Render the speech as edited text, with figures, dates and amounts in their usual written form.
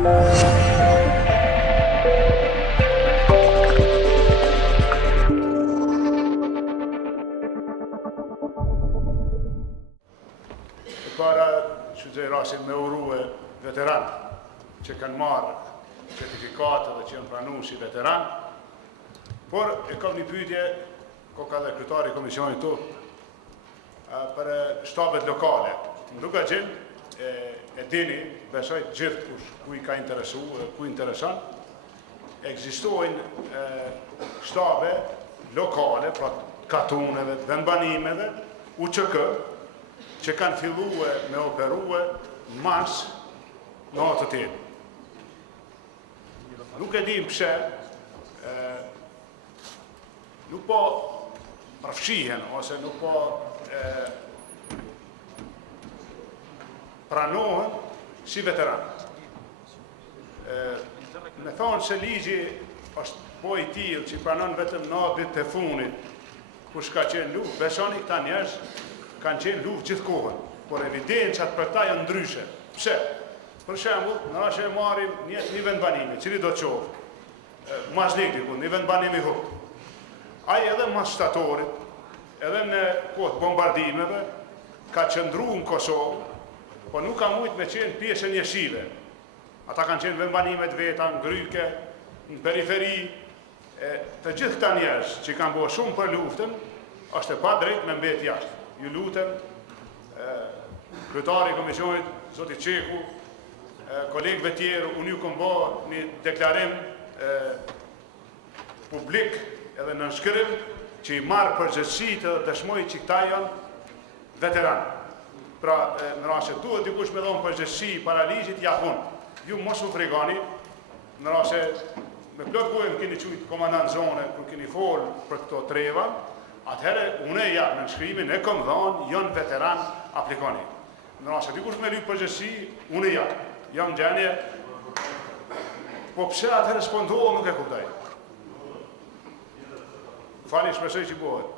Para që rasin me urue veteran që kanë marrë certifikate dhe që janë pranu si veteran, por e kam një pyetje, ko ka dhe kryetari i komisionit tu, për shtabet lokale. Nuk ka gjendë, e dini, besoj gjithë ku i ka interesu, ku interesan, ekzistojnë shtabe lokale, pra katuneve, vendbanimeve, UÇK, që kanë filluar me operue mas në atë të tjetë. Nuk e dim pse, nuk po përfshihen, ose nuk po pranohen si veteran. Me thonë se ligji është po i tillë që pranon vetëm në ditë të funit, kush ka qenë luftë, besoni këta njerëz kanë qenë luftë gjithë kohën, por evidencat për ta janë ndryshe. Pse? Për shembull, në rashe e marrim një vendbanimi, cili do të qoftë, mas diku, një vendbanimi huk. Ai edhe mas shtatorit, edhe në kohë bombardimeve, ka qëndru në Kosovë, po nuk ka mujt me qenë pjesën jeshive. Ata kanë qenë vendbanimet veta, në Gryke, në periferi, të gjithë këta njerëz që kanë bërë shumë për luftën, është e pa drejt me mbet jashtë. Ju lutem, kryetari i komisionit, zoti Qeku, kolegëve tjerë, unë ju kam bërë një deklarim publik edhe në nënshkrim që i marë përgjegjësitë dhe dëshmoj që këta janë veteranë. Pra, në rast se duhet dikush me dhonë përgjegjësi para ligjit, ja punë. Ju mos u fregoni, në rast se me plot gojë më keni qujtë komandant zone, kur keni folë për këto treva, atëherë unë ja në nënshkrimin e kom dhonë, janë veteran aplikoni. Në rast se dikush me lyp përgjegjësi, unë ja, jam gjendje, po pse atëherë spondohë nuk e kuptoj. Fali, shpresoj që bëhet.